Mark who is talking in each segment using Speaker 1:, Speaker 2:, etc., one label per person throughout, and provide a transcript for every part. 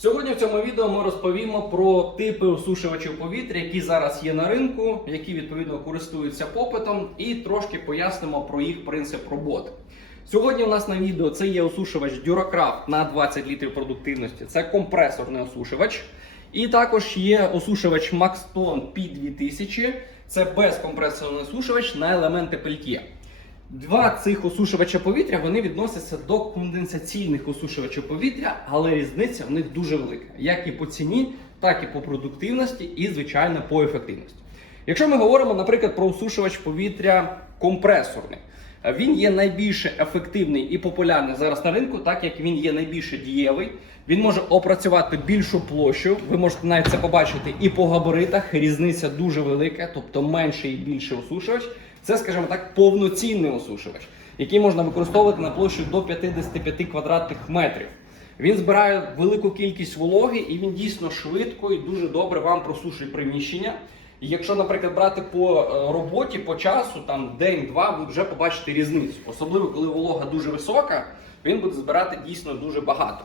Speaker 1: Сьогодні в цьому відео ми розповімо про типи осушувачів повітря, які зараз є на ринку, які відповідно користуються попитом, і трошки пояснимо про їх принцип роботи. Сьогодні у нас на відео це є осушувач Duracraft на 20 літрів продуктивності. Це компресорний осушувач. І також є осушувач Maxton P2000. Це безкомпресорний осушувач на елементи пельтє. Два цих осушувача повітря вони відносяться до конденсаційних осушувачів повітря, але різниця в них дуже велика, як і по ціні, так і по продуктивності, і, звичайно, по ефективності. Якщо ми говоримо, наприклад, про осушувач повітря компресорний, він є найбільш ефективний і популярний зараз на ринку, так як він є найбільш дієвий. Він може опрацювати більшу площу. Ви можете навіть це побачити і по габаритах. Різниця дуже велика, тобто менший і більший осушувач. Це, скажімо так, повноцінний осушувач, який можна використовувати на площу до 55 квадратних метрів. Він збирає велику кількість вологи і він дійсно швидко і дуже добре вам просушує приміщення. І якщо, наприклад, брати по е, роботі, по часу, там день-два, ви вже побачите різницю. Особливо, коли волога дуже висока, він буде збирати дійсно дуже багато.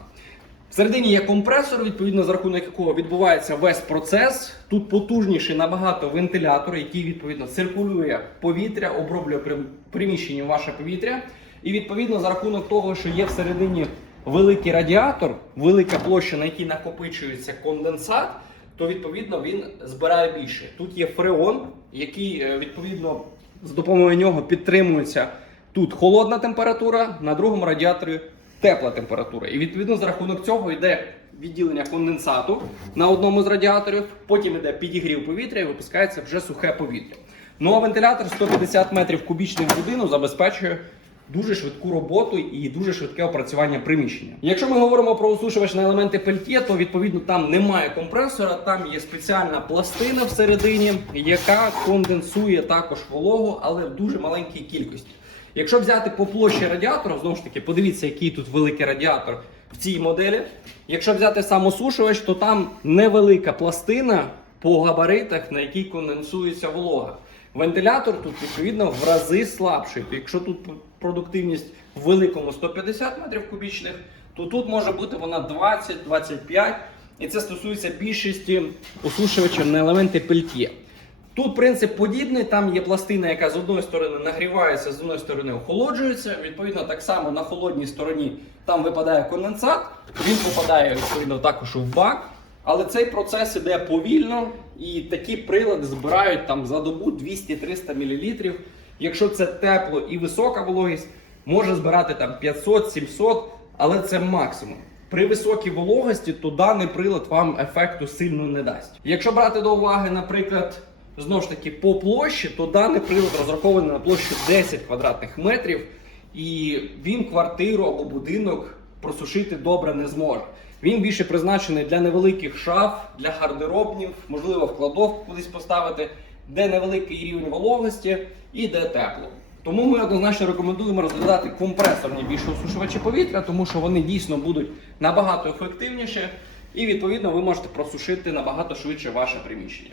Speaker 1: Всередині є компресор, відповідно, за рахунок якого відбувається весь процес. Тут потужніший набагато вентилятор, який відповідно циркулює повітря, оброблює при- приміщення ваше повітря. І відповідно за рахунок того, що є всередині великий радіатор, велика площа, на якій накопичується конденсат, то відповідно він збирає більше. Тут є фреон, який е, відповідно з допомогою нього підтримується тут холодна температура, на другому радіаторі тепла температура. І відповідно за рахунок цього йде відділення конденсату на одному з радіаторів, потім йде підігрів повітря і випускається вже сухе повітря. Ну а вентилятор 150 метрів кубічних в годину забезпечує дуже швидку роботу і дуже швидке опрацювання приміщення. Якщо ми говоримо про осушувач на елементи пельтє, то відповідно там немає компресора, там є спеціальна пластина всередині, яка конденсує також вологу, але в дуже маленькій кількості. Якщо взяти по площі радіатора, знову ж таки, подивіться, який тут великий радіатор в цій моделі. Якщо взяти сам осушувач, то там невелика пластина по габаритах, на якій конденсується волога. Вентилятор тут відповідно в рази слабший. Якщо тут продуктивність в великому 150 метрів кубічних, то тут може бути вона 20-25. І це стосується більшості осушувачів на елементи пельтє. Тут принцип подібний, там є пластина, яка з одної сторони нагрівається, з одної сторони охолоджується. Відповідно, так само на холодній стороні там випадає конденсат, він попадає відповідно також в бак. Але цей процес іде повільно, і такі прилади збирають там за добу 200-300 мл. Якщо це тепло і висока вологість, може збирати там 500-700, але це максимум. При високій вологості то даний прилад вам ефекту сильно не дасть. Якщо брати до уваги, наприклад, знову ж таки по площі, то даний прилад розрахований на площу 10 квадратних метрів, і він квартиру або будинок просушити добре не зможе. Він більше призначений для невеликих шаф, для гардеробнів, можливо, в кладовку кудись поставити, де невеликий рівень вологості і де тепло. Тому ми однозначно рекомендуємо розглядати компресорні більше осушувачі повітря, тому що вони дійсно будуть набагато ефективніші, і відповідно ви можете просушити набагато швидше ваше приміщення.